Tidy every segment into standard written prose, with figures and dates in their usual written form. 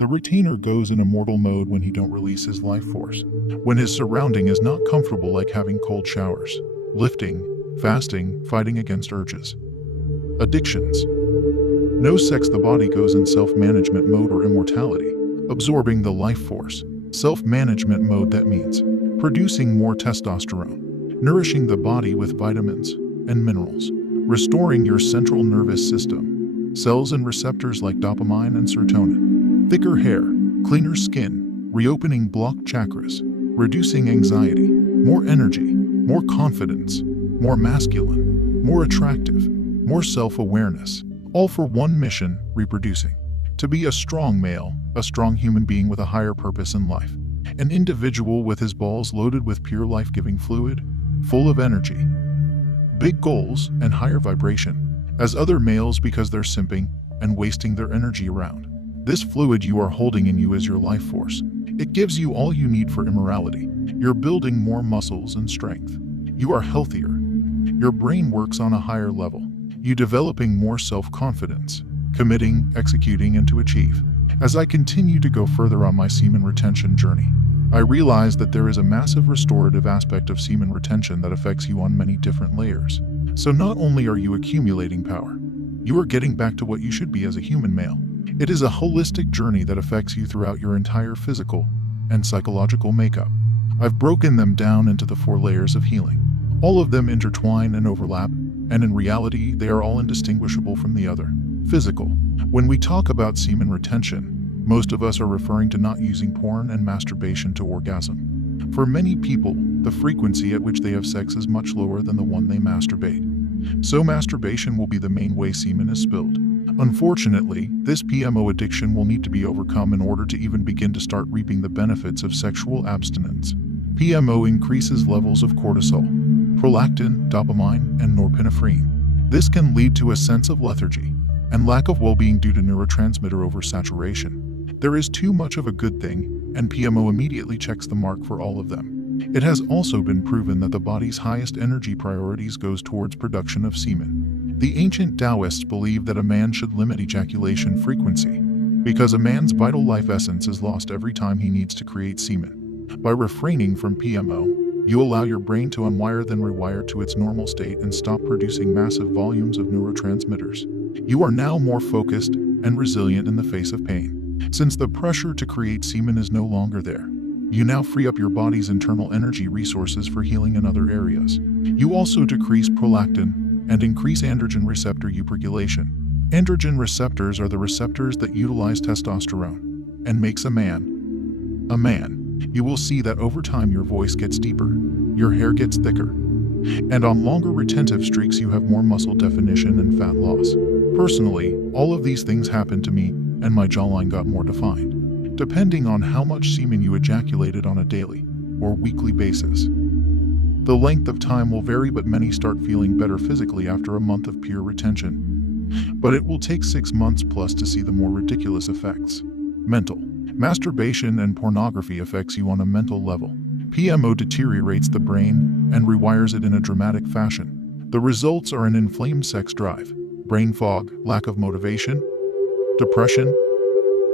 The retainer goes in immortal mode when he don't release his life force. When his surrounding is not comfortable, like having cold showers, lifting, fasting, fighting against urges. Addictions. No sex, the body goes in self-management mode or immortality, absorbing the life force. Self-management mode, that means producing more testosterone, nourishing the body with vitamins and minerals, restoring your central nervous system, cells and receptors like dopamine and serotonin, thicker hair, cleaner skin, reopening blocked chakras, reducing anxiety, more energy, more confidence, more masculine, more attractive, more self-awareness, all for one mission: reproducing. To be a strong male, a strong human being with a higher purpose in life, an individual with his balls loaded with pure life-giving fluid, full of energy, big goals, and higher vibration, as other males because they're simping and wasting their energy around. This fluid you are holding in you is your life force. It gives you all you need for immorality. You're building more muscles and strength. You are healthier. Your brain works on a higher level. You developing more self-confidence, committing, executing, and to achieve. As I continue to go further on my semen retention journey, I realize that there is a massive restorative aspect of semen retention that affects you on many different layers. So not only are you accumulating power, you are getting back to what you should be as a human male. It is a holistic journey that affects you throughout your entire physical and psychological makeup. I've broken them down into the 4 layers of healing. All of them intertwine and overlap, and in reality, they are all indistinguishable from the other. Physical. When we talk about semen retention, most of us are referring to not using porn and masturbation to orgasm. For many people, the frequency at which they have sex is much lower than the one they masturbate. So masturbation will be the main way semen is spilled. Unfortunately, this PMO addiction will need to be overcome in order to even begin to start reaping the benefits of sexual abstinence. PMO increases levels of cortisol, prolactin, dopamine, and norepinephrine. This can lead to a sense of lethargy and lack of well-being due to neurotransmitter oversaturation. There is too much of a good thing, and PMO immediately checks the mark for all of them. It has also been proven that the body's highest energy priorities goes towards production of semen. The ancient Taoists believed that a man should limit ejaculation frequency because a man's vital life essence is lost every time he needs to create semen. By refraining from PMO, you allow your brain to unwire then rewire to its normal state and stop producing massive volumes of neurotransmitters. You are now more focused and resilient in the face of pain. Since the pressure to create semen is no longer there, you now free up your body's internal energy resources for healing in other areas. You also decrease prolactin and increase androgen receptor upregulation. Androgen receptors are the receptors that utilize testosterone and makes a man a man. You will see that over time your voice gets deeper, your hair gets thicker, and on longer retentive streaks you have more muscle definition and fat loss. Personally, all of these things happened to me and my jawline got more defined, depending on how much semen you ejaculated on a daily or weekly basis. The length of time will vary, but many start feeling better physically after a month of pure retention. But it will take 6 months plus to see the more ridiculous effects. Mental. Masturbation and pornography affects you on a mental level. PMO deteriorates the brain and rewires it in a dramatic fashion. The results are an inflamed sex drive, brain fog, lack of motivation, depression,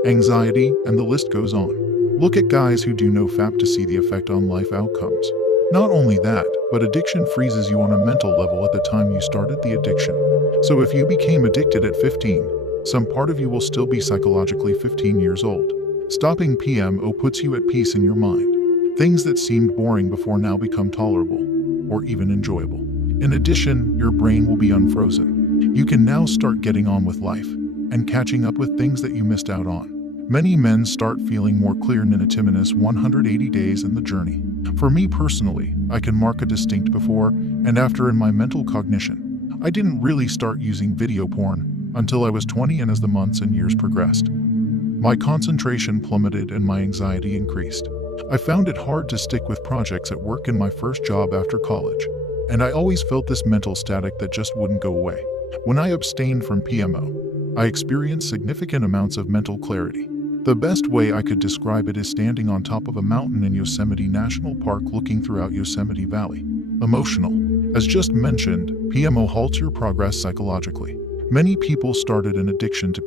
anxiety, and the list goes on. Look at guys who do nofap to see the effect on life outcomes. Not only that, but addiction freezes you on a mental level at the time you started the addiction. So if you became addicted at 15, some part of you will still be psychologically 15 years old. Stopping PMO puts you at peace in your mind. Things that seemed boring before now become tolerable, or even enjoyable. In addition, your brain will be unfrozen. You can now start getting on with life, and catching up with things that you missed out on. Many men start feeling more clear nititiminous 180 days in the journey. For me personally, I can mark a distinct before and after in my mental cognition. I didn't really start using video porn until I was 20, and as the months and years progressed, my concentration plummeted and my anxiety increased. I found it hard to stick with projects at work in my first job after college, and I always felt this mental static that just wouldn't go away. When I abstained from PMO, I experienced significant amounts of mental clarity. The best way I could describe it is standing on top of a mountain in Yosemite National Park looking throughout Yosemite Valley. Emotional. As just mentioned, PMO halts your progress psychologically. Many people started an addiction to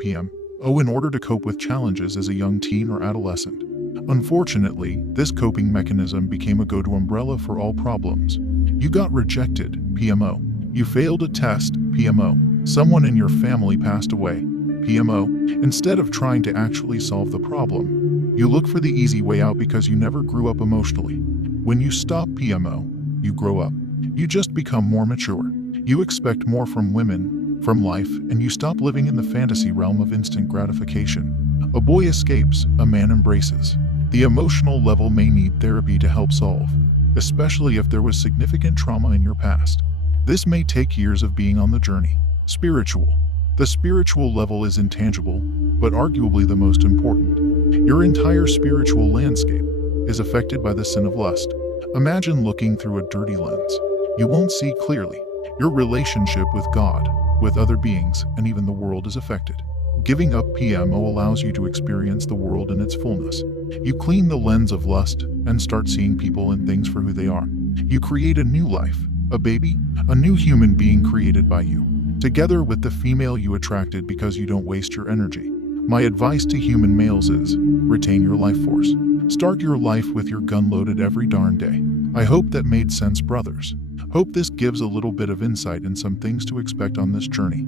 in order to cope with challenges as a young teen or adolescent. Unfortunately, this coping mechanism became a go-to umbrella for all problems. You got rejected, PMO. You failed a test, PMO. Someone in your family passed away, PMO. Instead of trying to actually solve the problem, you look for the easy way out because you never grew up emotionally. When you stop PMO, you grow up. You just become more mature. You expect more from women, from life, and you stop living in the fantasy realm of instant gratification. A boy escapes, a man embraces. The emotional level may need therapy to help solve, especially if there was significant trauma in your past. This may take years of being on the journey. Spiritual. The spiritual level is intangible, but arguably the most important. Your entire spiritual landscape is affected by the sin of lust. Imagine looking through a dirty lens. You won't see clearly. Your relationship with God, with other beings, and even the world is affected. Giving up PMO allows you to experience the world in its fullness. You clean the lens of lust and start seeing people and things for who they are. You create a new life, a baby, a new human being created by you, together with the female you attracted because you don't waste your energy. My advice to human males is, retain your life force. Start your life with your gun loaded every darn day. I hope that made sense, brothers. Hope this gives a little bit of insight and some things to expect on this journey.